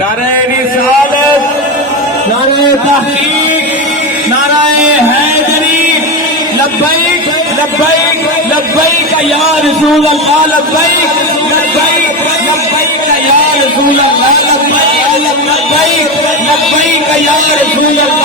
नारे रिसालत, नारे तहकीक, नारे हैदरी, लब्बैक लब्बैक लब्बैक या रसूल अल्लाह, लब्बैक लब्बैक लब्बैक या रसूल अल्लाह, लब्बैक लब्बैक लब्बैक या रसूल अल्लाह।